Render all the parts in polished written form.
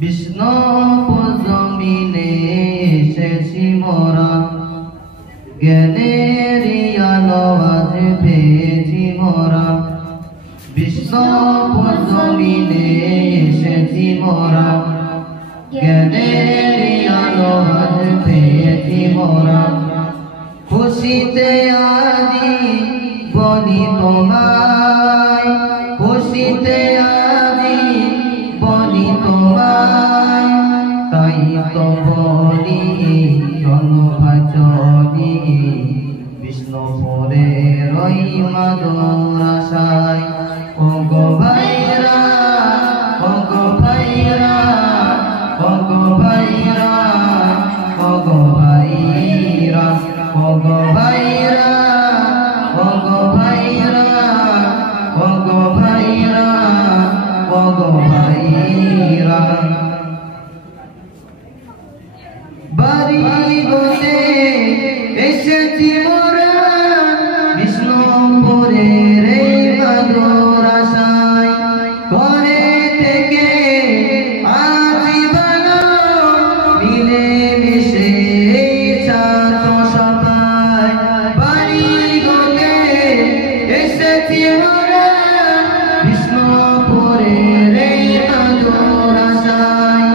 বিষ্ণু জমিনে এসেছি মোরা, জ্ঞানের আলো আজ পেয়েছি মোরা। বিষ্ণু জমিনে এসেছি মোরা, জ্ঞানের আলো আজ পেয়েছি মোরা। খুশিতে আজি বলি তোমায়, খুশিতে আজি বলি তোমায়, তাই তো বলি জনভাচনি বিষ্ণুপুরে রই মাদুরাশায়। ও গো ভাইরা, ও গো ভাইরা, ও গো ভাইরা, ও গো ভাইরা, ও গো ভাইরা, ও গো ভাইরা, ও গো ভাইরা, ও গো ভাইরা। বাড়ি গতে এসেছি মোরা, বিষ্ণুপুরে রে মাদুরাশায়। ঘরে থেকে আজি ভালো মিলে মিশে ছাত্র সবাই। বাড়ি গতে এসেছি মোরা, বিষ্ণুপুরে রে মাদুরাশায়।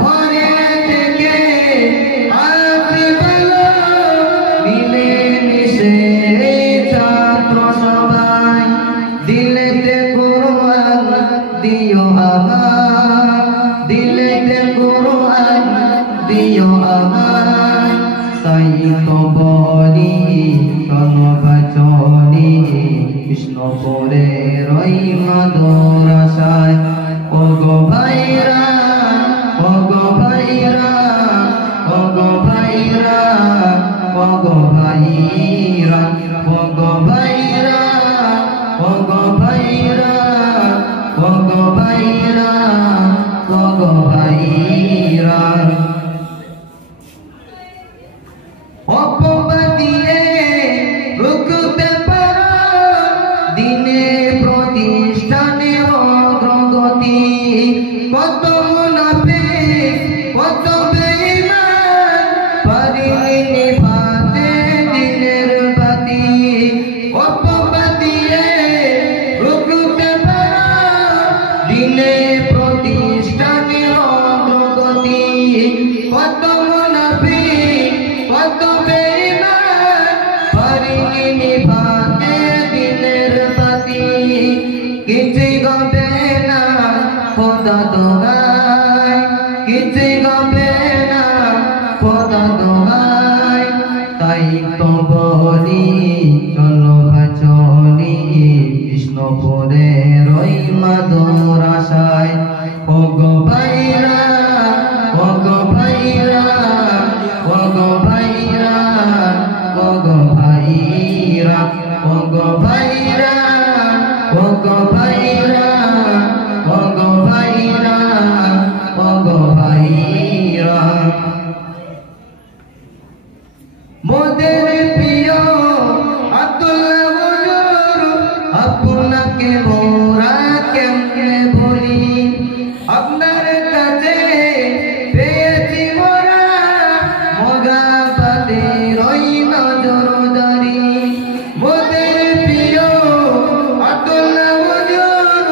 ঘরে থেকে আজি ভালো মিলে মিশে ছাত্র সবাই। দিলেতে কুরআন দিও আমার, দিলেতে কুরআন দিও আমার, তাই তো বলি জনভাচনি বিষ্ণুপুরে রই মাদুরাশায়। ও গো ভাইরা, ও গো ভাইরা, ও গো ভাইরা, ও গো ভাইরা, ও গো ভাইরা, ও গো ভাইরা, ও গো ভাইরা, ও গো ভাইরা। অপবাদিয়ে রুখতে পারো দিনে প্রতিষ্ঠানে অগ্রগতি। কত মুনাফিক কত বেঈমান পারেনি নিভাতে দিনের বাতি। অপবাদিয়ে রুখতে পারো দিনে প্রতিষ্ঠানে অগ্রগতি। কত মুনাফিক কত বেঈমান পারেনি নিভাতে দিনের বাতি। কিছুই হবে না খোদা দোহাই, কিছুই হবে না খোদা দোহাই, তাই তো বলি জনভাচনি বিষ্ণুপুরে রই মাদুরাশায়। ও গো ভাইরা, ও গো ভাইরা, ও গো ভাইরা, ও গো ভাইরা, ও গো ভাইরা, ও গো ভাইরা, ও গো ভাইরা, ও গো ভাইরা। মোদের প্রিয় আব্দুল্লাহ হুজুর, আপনাকে মোরা কেমনে ভুলি। আপনার কাছে পেয়েছি মোরা মগাবাদের ওই নজরদারি। মোদের প্রিয় আব্দুল্লাহ হুজুর,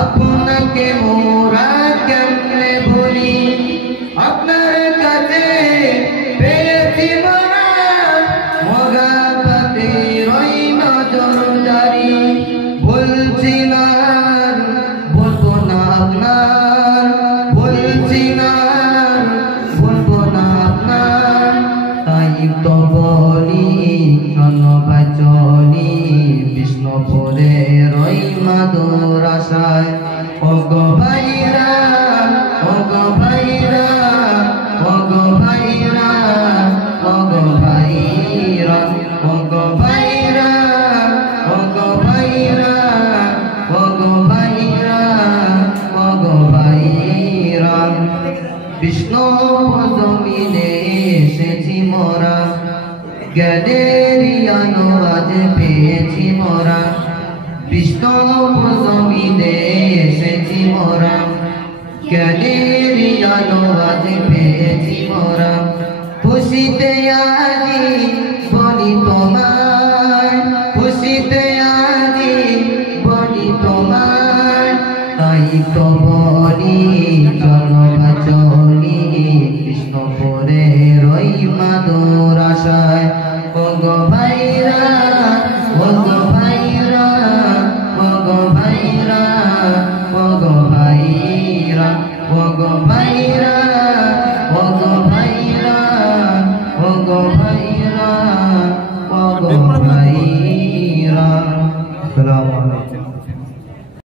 আপনাকে মোরা কেমনে ভুলি। আপনার কাছে পেয়েছি মোরা মগাবাদের ওই নজরদারি। বলছি না বলবো না আপনার, বলছি না বলবো না আপনার, তাই তো বলি জনভাচনি বিষ্ণুপুরে রই মাদুরাশায়। ও গো ভাইরা, ও গো ভাইরা, ও গো ভাইরা, ও গো ভাইরা, ও গো ভাইরা, ও গো ভাইরা, ও গো ভাইরা, ও গো ভাইরা। বিষ্ণু জমিনে এসেছি মোরা, জ্ঞানের আলো আজ পেয়েছি মোরা। বিষ্ণু জমিনে এসেছি মোরা, জ্ঞানের আলো আজ পেয়েছি মোরা খুশিতে আজি বলি তোমায় খুশিতে আজি বলি তোমায় তাই তো বলি চলো বা চলি কৃষ্ণপুরে রই মাদুর আশায় ও গো ভাইরা ও গো